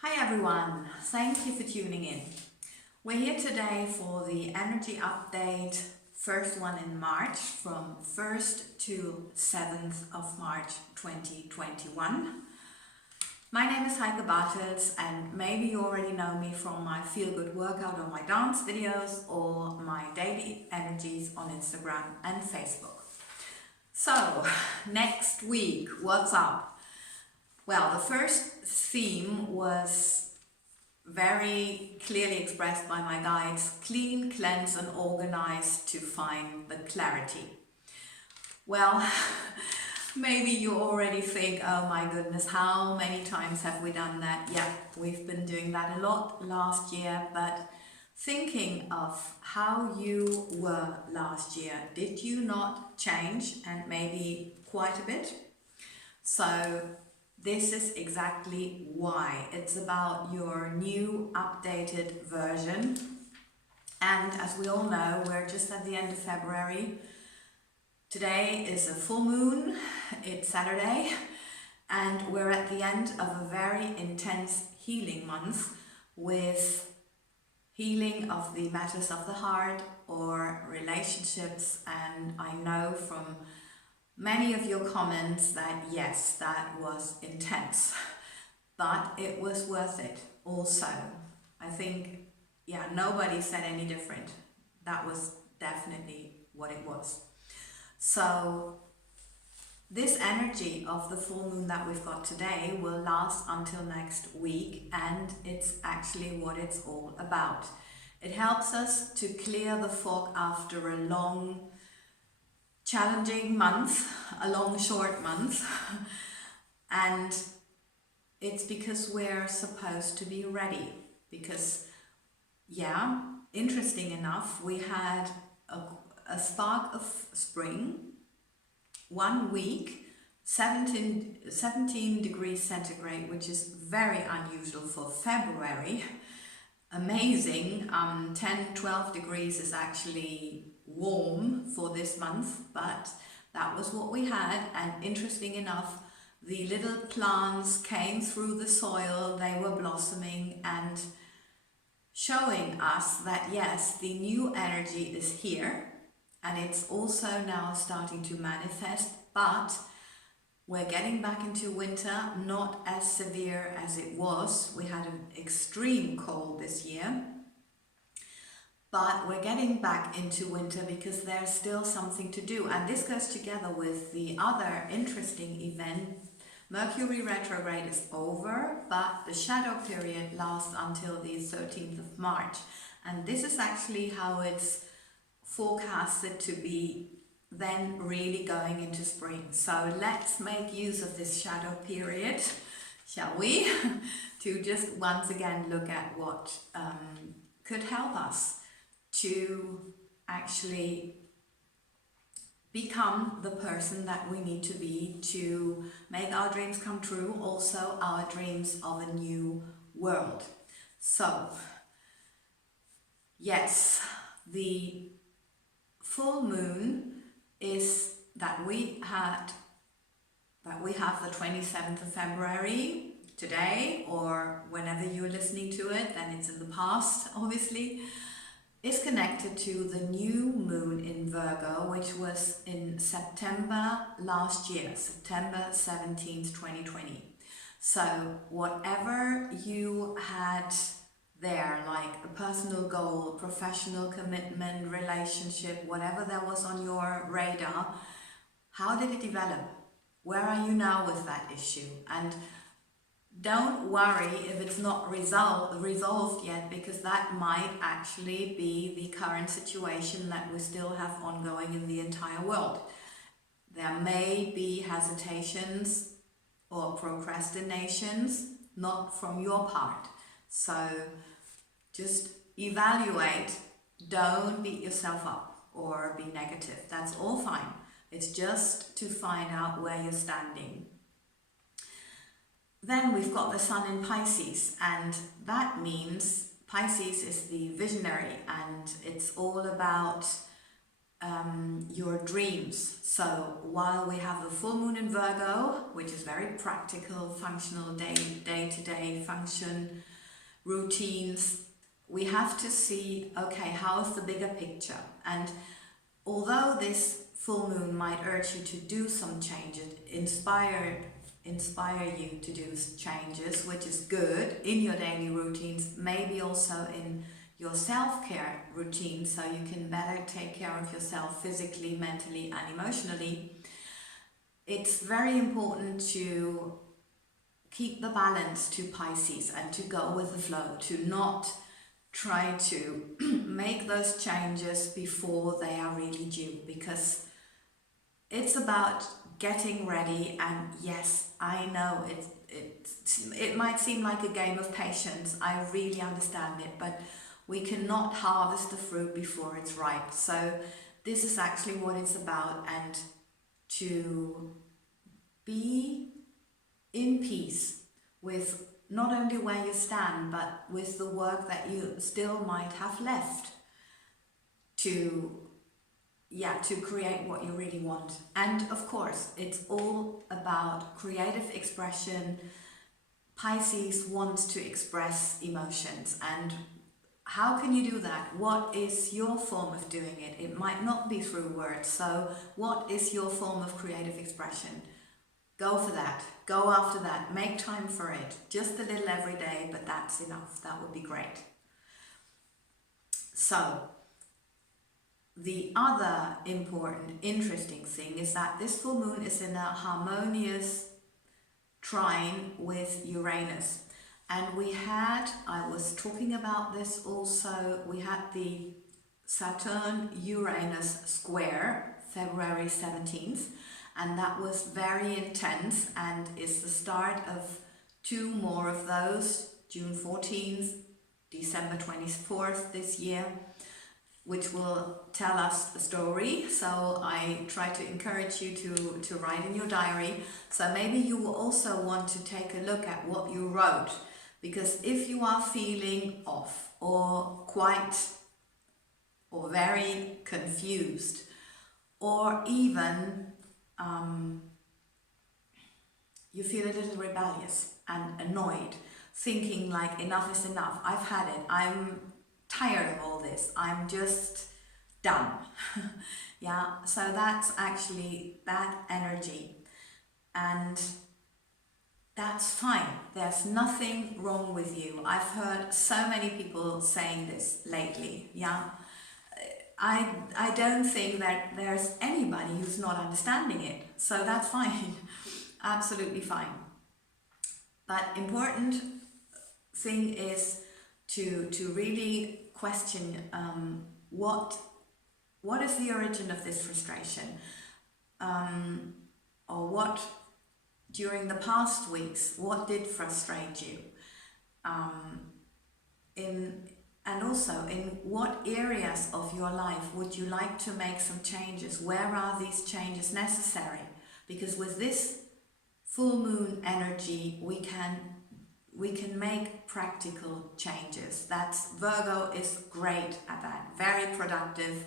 Hi everyone, thank you for tuning in. We're here today for the energy update, first one in March from 1st to 7th of March 2021. My name is Heike and maybe you already know me from my feel good workout or my dance videos or my daily energies on Instagram and Facebook. So, next week, what's up? Well, the first theme was very clearly expressed by my guides: clean, cleanse and organize to find the clarity. Well, maybe you already think, oh my goodness, how many times have we done that? Yeah, we've been doing that a lot last year, but thinking of how you were last year, did you not change, and maybe quite a bit? So this is exactly why. It's about your new updated version. And as we all know, we're just at the end of February. Today is a full moon, it's Saturday, and we're at the end of a very intense healing month with healing of the matters of the heart or relationships. And I know from many of your comments that yes, that was intense, but it was worth it also. I think, yeah, nobody said any different. That was definitely what it was. So this energy of the full moon that we've got today will last until next week, and it's actually what it's all about. It helps us to clear the fog after a long challenging month, a long short month, and it's because we're supposed to be ready. Because, yeah, interesting enough, we had a spark of spring, 1 week, 17 degrees centigrade, which is very unusual for February. Amazing. 10-12 degrees is actually warm for this month, but that was what we had. And interesting enough, the little plants came through the soil, they were blossoming and showing us that yes, the new energy is here, and it's also now starting to manifest, but we're getting back into winter, not as severe as it was. We had an extreme cold this year, but we're getting back into winter because there's still something to do. And this goes together with the other interesting event. Mercury retrograde is over, but the shadow period lasts until the 13th of March. And this is actually how it's forecasted to be then really going into spring. So let's make use of this shadow period, shall we? To just once again look at what could help us to actually become the person that we need to be to make our dreams come true, also our dreams of a new world. So, yes, the full moon is that we have the 27th of February today, or whenever you're listening to it, then it's in the past, obviously, is connected to the new moon in Virgo, which was in September last year, September 17th, 2020. So whatever you had there, like a personal goal, professional commitment, relationship, whatever there was on your radar, how did it develop? Where are you now with that issue? And don't worry if it's not resolved yet, because that might actually be the current situation that we still have ongoing in the entire world. There may be hesitations or procrastinations, not from your part. So just evaluate, don't beat yourself up or be negative. That's all fine. It's just to find out where you're standing. Then we've got the sun in Pisces, and that means Pisces is the visionary, and it's all about your dreams. So while we have the full moon in Virgo, which is very practical, functional, day-to-day function, routines, we have to see, okay, how is the bigger picture? And although this full moon might urge you to do some changes, inspire you to do changes, which is good in your daily routines, maybe also in your self-care routine, so you can better take care of yourself physically, mentally and emotionally. It's very important to keep the balance to Pisces and to go with the flow, to not try to make those changes before they are really due, because it's about getting ready. And yes, I know it might seem like a game of patience, I really understand it, but we cannot harvest the fruit before it's ripe. So this is actually what it's about, and to be in peace with not only where you stand, but with the work that you still might have left to create what you really want. And of course, it's all about creative expression. Pisces wants to express emotions, and how can you do that? What is your form of doing it? It might not be through words, so what is your form of creative expression? Go for that, go after that, make time for it. Just a little every day, but that's enough, that would be great. So, the other important, interesting thing is that this full moon is in a harmonious trine with Uranus. And I was talking about this also, we had the Saturn-Uranus square, February 17th, and that was very intense and is the start of two more of those, June 14th, December 24th this year, which will tell us the story. So I try to encourage you to write in your diary. So maybe you will also want to take a look at what you wrote, because if you are feeling off or very confused, or even you feel a little rebellious and annoyed, thinking like enough is enough, I've had it, I'm tired of all this, I'm just done. Yeah, so that's actually that energy, and that's fine. There's nothing wrong with you. I've heard so many people saying this lately. Yeah, I don't think that there's anybody who's not understanding it, so that's fine. Absolutely fine. But important thing is to really question what is the origin of this frustration, or what during the past weeks, what did frustrate you, and also in what areas of your life would you like to make some changes? Where are these changes necessary? Because with this full moon energy, we can make practical changes. Virgo is great at that, very productive.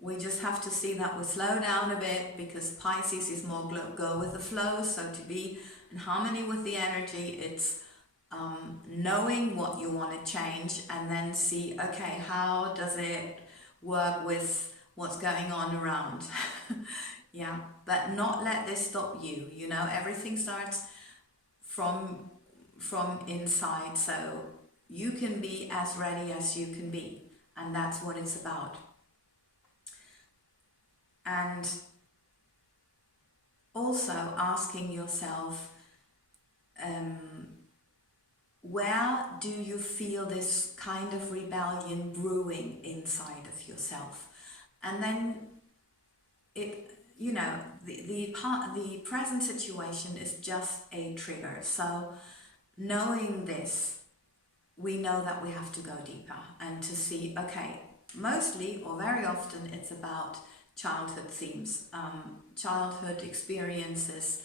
We just have to see that we slow down a bit, because Pisces is more go with the flow. So to be in harmony with the energy, it's knowing what you want to change, and then see, okay, how does it work with what's going on around? Yeah, but not let this stop you. You know, everything starts from inside, so you can be as ready as you can be, and that's what it's about. And also asking yourself, where do you feel this kind of rebellion brewing inside of yourself? And then the present situation is just a trigger. So knowing this, we know that we have to go deeper and to see, okay, mostly or very often it's about childhood themes, childhood experiences,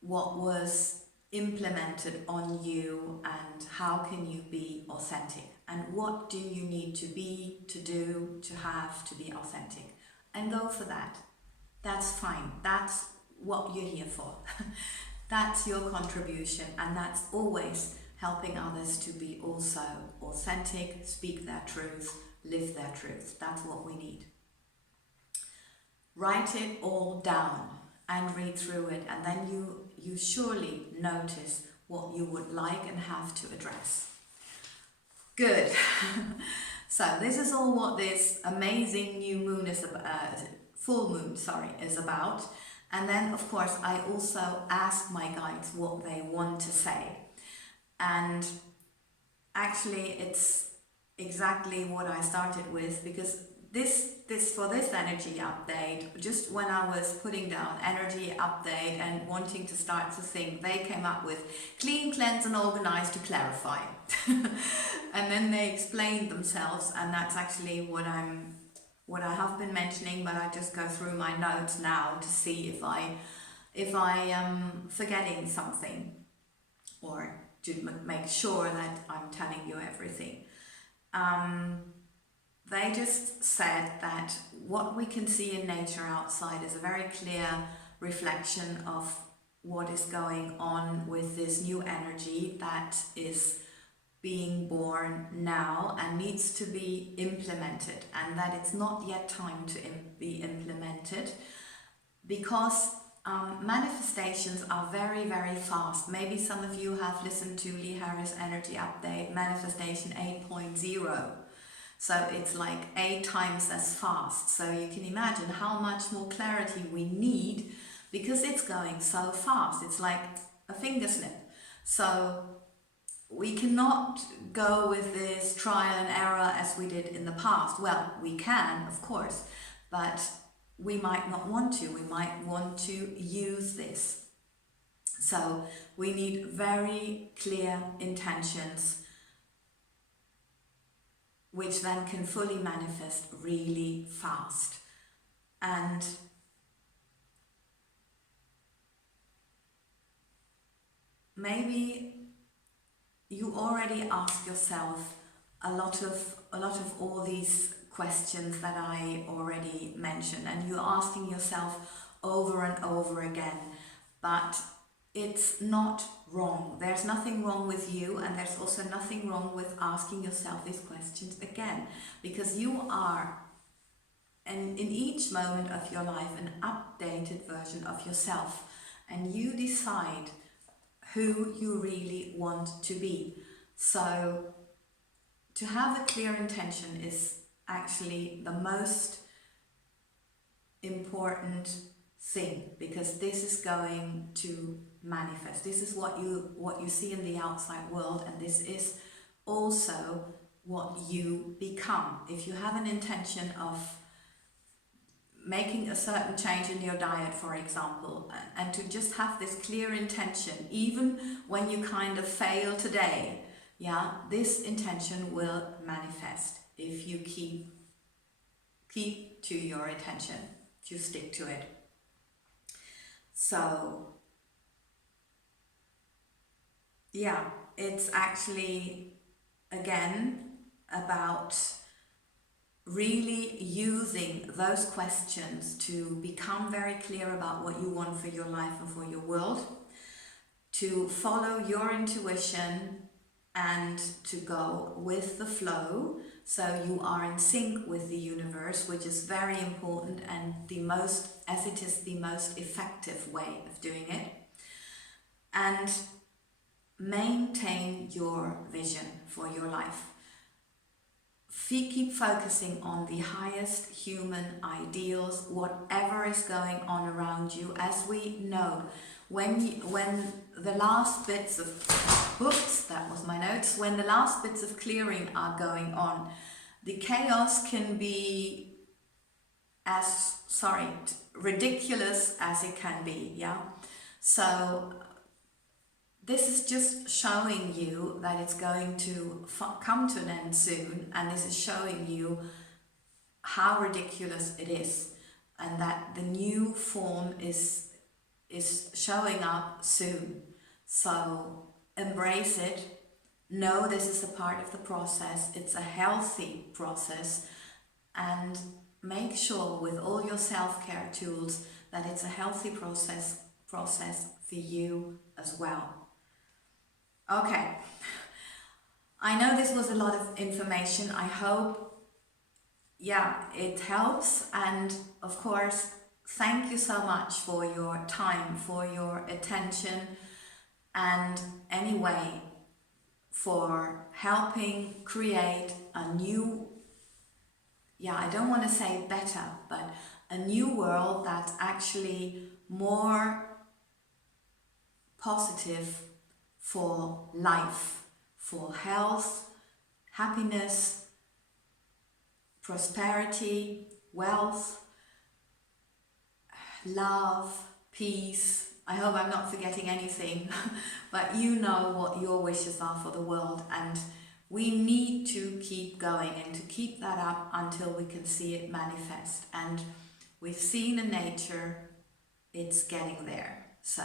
what was implemented on you, and how can you be authentic, and what do you need to be, to do, to have to be authentic. and go for that. That's fine. That's what you're here for. That's your contribution, and that's always helping others to be also authentic, speak their truth, live their truth. That's what we need. Write it all down and read through it, and then you surely notice what you would like and have to address. Good. So this is all what this amazing new moon is full moon, is about. And then of course I also ask my guides what they want to say. And actually it's exactly what I started with, because this for this energy update, just when I was putting down energy update and wanting to start to think, they came up with clean, cleanse and organize to clarify. And then they explained themselves, and that's actually what I have been mentioning, but I just go through my notes now to see if I am forgetting something, or to make sure that I'm telling you everything. They just said that what we can see in nature outside is a very clear reflection of what is going on with this new energy that is being born now and needs to be implemented, and that it's not yet time to be implemented, because manifestations are very, very fast. Maybe some of you have listened to Lee Harris Energy Update, Manifestation 8.0. So it's like 8 times as fast. So you can imagine how much more clarity we need, because it's going so fast. It's like a finger snip. So we cannot go with this trial and error as we did in the past. Well, we can, of course, but we might not want to. We might want to use this. So we need very clear intentions, which then can fully manifest really fast. And maybe you already ask yourself a lot of all these questions that I already mentioned, and you're asking yourself over and over again, but it's not wrong. There's nothing wrong with you, and there's also nothing wrong with asking yourself these questions again, because you are, and in each moment of your life, an updated version of yourself, and you decide who you really want to be. So to have a clear intention is actually the most important thing, because this is going to manifest. This is what you see in the outside world, and this is also what you become. If you have an intention of making a certain change in your diet, for example, and to just have this clear intention, even when you kind of fail today, yeah, this intention will manifest if you keep to your intention, to stick to it. So yeah, it's actually again about really using those questions to become very clear about what you want for your life and for your world, to follow your intuition and to go with the flow, so you are in sync with the universe, which is very important, and as it is the most effective way of doing it. And maintain your vision for your life. Keep focusing on the highest human ideals, whatever is going on around you. As we know, when the last bits of that was my notes, when the last bits of clearing are going on, the chaos can be ridiculous as it can be, yeah? So this is just showing you that it's going to come to an end soon, and this is showing you how ridiculous it is, and that the new form is showing up soon. So embrace it. Know this is a part of the process. It's a healthy process, and make sure with all your self-care tools that it's a healthy process for you as well. Okay, I know this was a lot of information. I hope, yeah, it helps. And of course, thank you so much for your time, for your attention, and anyway, for helping create a new, yeah, I don't want to say better, but a new world that's actually more positive for life, for health, happiness, prosperity, wealth, love, peace. I hope I'm not forgetting anything, but you know what your wishes are for the world, and we need to keep going and to keep that up until we can see it manifest. And we've seen in nature, it's getting there. So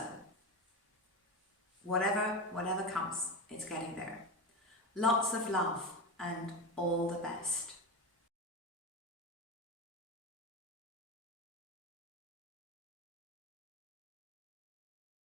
whatever comes, it's getting there. Lots of love and all the best.